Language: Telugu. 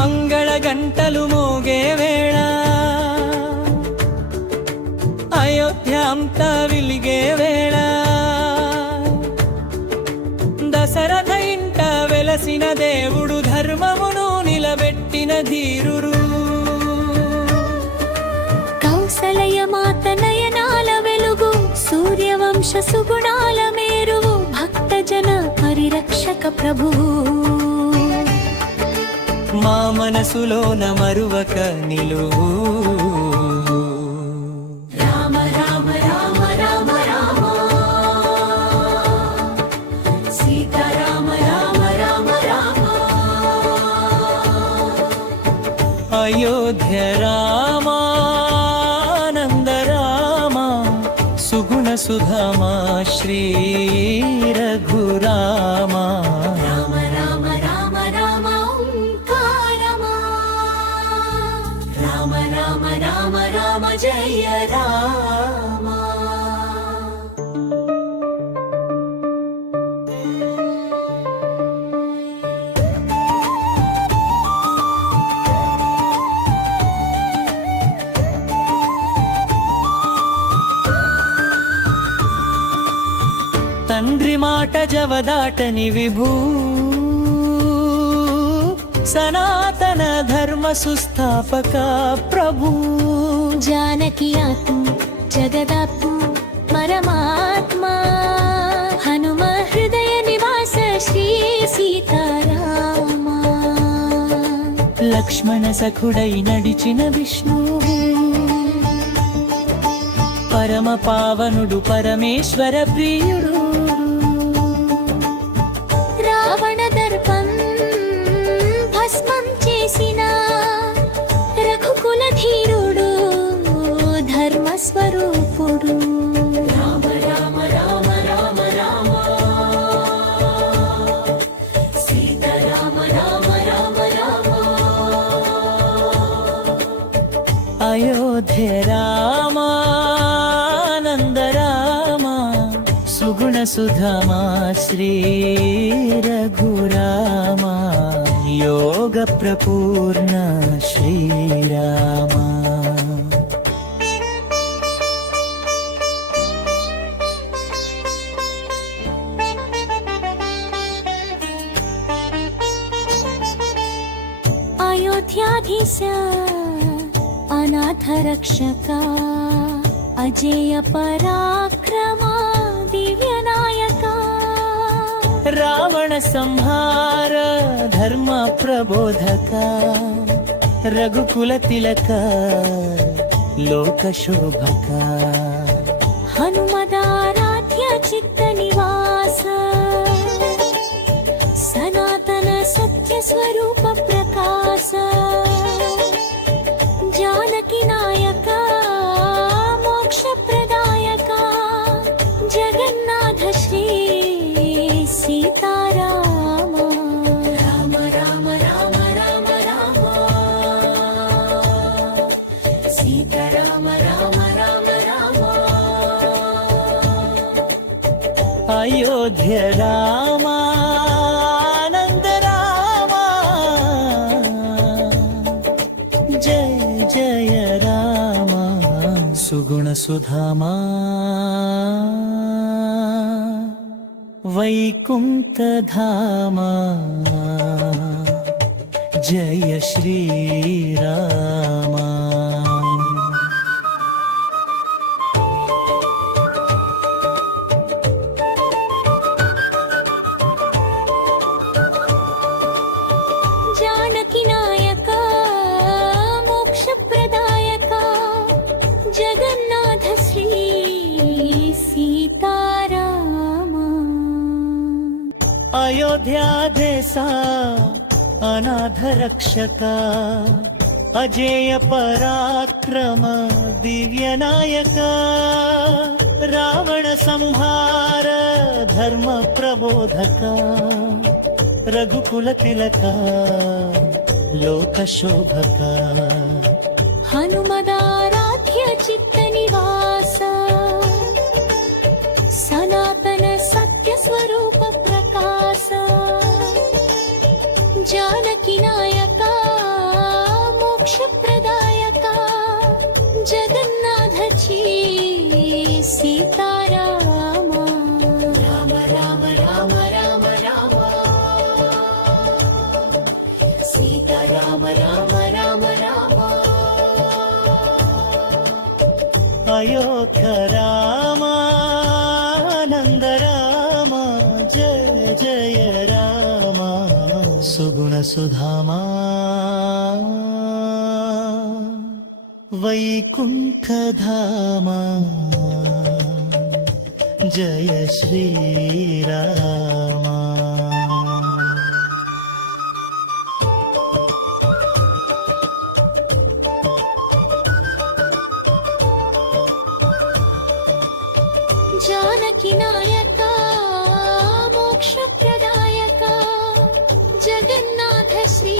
మంగళ గంటలు మోగే వేళ అయోధ్య అంతా వెలిగే వేళ దశరథ ఇంట వెలసిన దేవుడు ధర్మమును నిలబెట్టిన ధీరుడు కౌసలయ మాత నయనాల వెలుగు సూర్యవంశ సుగుణాల మేరువు భక్తజన పరిరక్షక ప్రభువు మా మనసులోన మరువక నిలువు రామ రామ రామ రామ రామ సీతారామ రామ రామ రామ అయోధ్య రామానంద రామ సుగుణ సుధామా శ్రీ రఘురామ రామ రామ రామ రామ ఓంకారమా రామ రామ రామ రామ జయ రామ తండ్రి మాట జవదాటని విభూ సనాతన ధర్మ సుస్థాపక ప్రభు జానకి ఆత్మ జగదాత్మ పరమాత్మా హనుమ హృదయ నివాస శ్రీ సీతారామ లక్ష్మణ సఖుడై నడిచిన విష్ణువు పరమ పావనుడు పరమేశ్వర ప్రియుడు రావణ దర్పం భస్మం చేసిన రఘుకుల ధీరుడు ధర్మస్వరూపుడు రామ రామ రామ రామ రామ సీతారామ రామ రామ రామ అయోధ్య రామానంద రామ సుగుణ సుధామా శ్రీ రఘురామ యోగ ప్రపూర్ణ శ్రీరామ अयोध्याधीश अनाथ रक्षका अजेय पराक्रमा दिव्य नायका रावण संहार धर्म प्रबोधक रघुकुल तिलक लोक शोभक हनुमदाराध्य चित्त निवास सनातन सत्य स्वरूप प्रकाश जानकी नायक मोक्ष प्रदायक जगन्नाथ श्री सीताराम राम राम राम राम राम सीताराम राम राम राम अयोध्य रामानंद राम जय जय राम सुगुण सुधामा वैकुंठ धामा जय श्री राम जानकी नायक मोक्ष प्रदायक जगन्नाथ श्री सीताराम अयोध्या देसा अनाथ रक्षका अजेय पराक्रम दिव्य नायक रावण संहार धर्म प्रबोधक रघुकुल तिलक लोक शोभक हनुमदाराध्य चित्त निवास सनातन सत्य स्वरूप प्रकाश जानकी नायका రామ రామ రామ రామ అయోధ్య రామ నంద రామ జయ జయ రామ సుగుణ సుధామా వైకుంఠధామా జయ శ్రీరామా జానకి నాయక మోక్ష ప్రదాయక జగన్నాథ శ్రీ